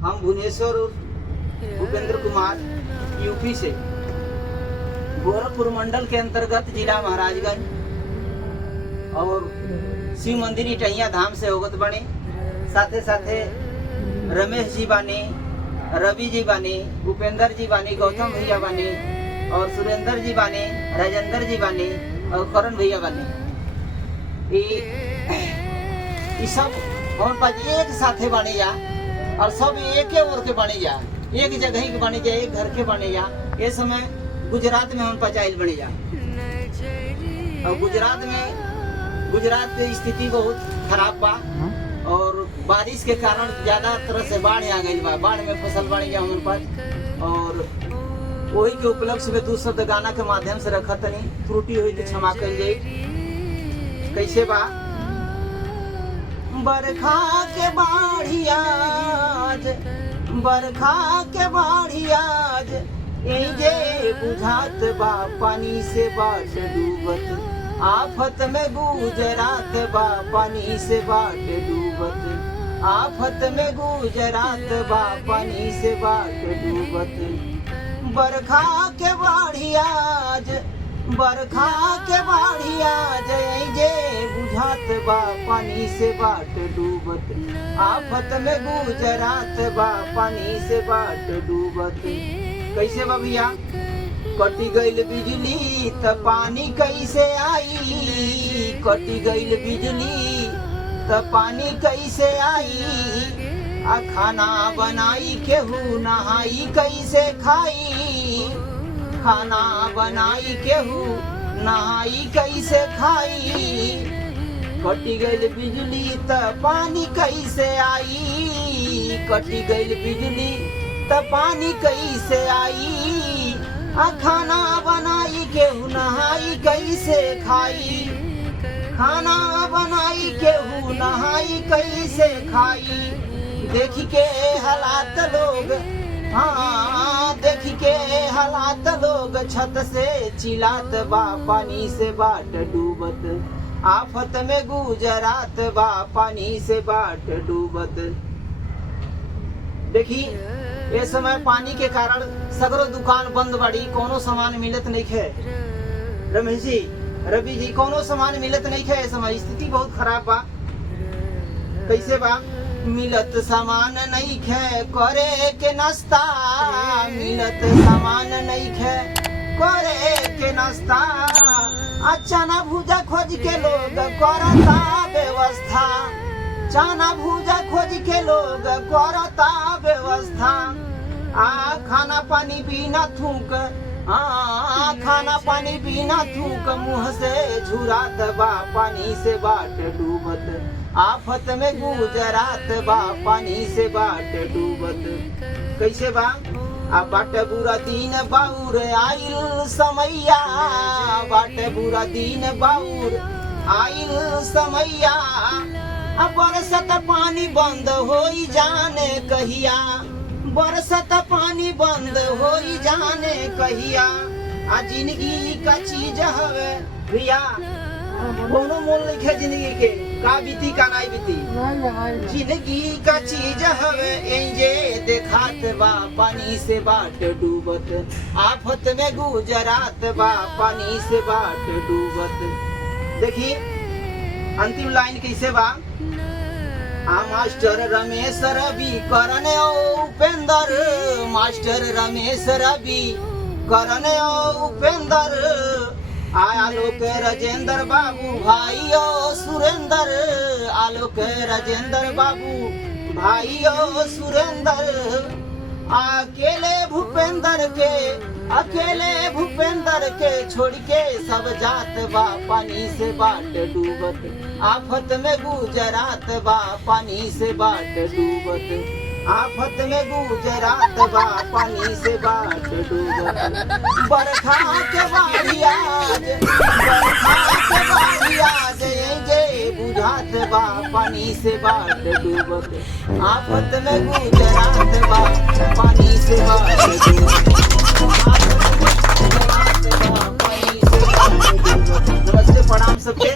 हम भुवनेश्वर भूपेंद्र कुमार यूपी से गोरखपुर मंडल के अंतर्गत जिला महाराजगंज और शिव मंदिर इटैया धाम से होगत बने। साथे साथे रमेश जी बानी, रवि जी बानी, भूपेंद्र जी बानी, गौतम भैया बानी और सुरेंद्र जी बानी, राजेंद्र जी बानी और करण भैया बानी। ये सब हम पास एक साथे बने जा और सब एक ओर के बने जा, एक जगह के बने जा, एक घर के बने जा। ये समय गुजरात में हम पचाइल बने जा और गुजरात की स्थिति बहुत खराब बा और बारिश के कारण ज्यादा तरह से बाढ़ आ गई बा। बाढ़ में फसल बनी जा हमारे पास और वही के उपलक्ष्य में 2 शब्द गाना के माध्यम से रखा तनी। त्रुटि हुई तो क्षमा कर जाए। कैसे बा? बरखा के बाढ़ियाज, बरखा के बाढ़ियाज जे बुझात बा पानी से बाट डूबत। आफत में गुजरात बा पानी से बाट डूबत। आफत में गुजरात बा पानी से बाट डूबत। बरखा के बाढ़ियाज, बरखा के बाढ़ियाज जे बुझात बा पानी से बाट डूबत। आफत में गुजरात बा पानी से बाट डूबत। कैसे बा भैया? कटी गईल बिजली त पानी कैसे आई? कटी गईल बिजली त पानी कैसे आई? आ खाना बनाई केहू नहाई कैसे खाई? खाना बनाई केहू नहाई कैसे खाई? कटी गईल बिजली त पानी कैसे आई? कटी गईल बिजली त पानी कैसे आई? आ खाना बनाई केहू नहाई कैसे खाई? खाना बनाई केहू नहाई कैसे खाई? देखी के हालात लोग, हाँ देखी के हालात लोग छत से चिल्लात बा पानी से बाट डूबत। आफत में गुजरात बा पानी से बाट डूबत। देखी ये समय पानी के कारण सगरो दुकान बंद बाड़ी, कोनो सामान मिलत नहीं है। रमेश जी, रवि जी, कोनो सामान मिलत नहीं है। इस समय स्थिति बहुत खराब बा। कैसे बा? मिलत सामान नहीं है करे के नाश्ता, मिलत सामान नहीं है करे के नाश्ता। चना भूजा खोज के लोग करता व्यवस्था, चना भूजा खोज के लोग करता व्यवस्था। खाना पानी बिना थूक, खाना पानी बिना थूक मुँह से झुरात बा पानी से बाट डूबत। आफत में गुजरात बा पानी से बाट डूबत। कैसे बा? बाट बुरा दिन बाउर आइल समैया, बाट बुरा दिन बाउर आइल समैया। बरसत पानी बंद हो जाने कहिया, बरसत पानी बंद हो जाने कहिया। जिंदगी का चीज हवे भैया, कोनो मोल नहीं है जिंदगी के, का बीती का नहीं बीती। जिंदगी का चीज हवे ये देखात बा पानी से बाट डूबत। आफत में गुजरात बा पानी से बाट डूबत। देखिए अंतिम लाइन कैसे बा? मास्टर रमेश रवि करण उपेंद्र, मास्टर रमेश रवि करण उपेंद्र। आलोक राजेंद्र बाबू भाई सुरेंद्र, आलोक राजेंद्र बाबू भाई सुरेंद्र। अकेले भूपेंद्र के छोड़ के सब जात बा पानी से बाट डूबत। आफत में गुजरात बा पानी से बाट डूबत। आफत में गुजरात बा पानी से बाट डूबत। बरखा के बाढ़ियाज, बरखा के बाढ़ियाज जे बुझात बा पानी से बाट डूबत। आफत में गुजरात बा पानी से बाट डूबत। नमस्ते, प्रणाम सबके।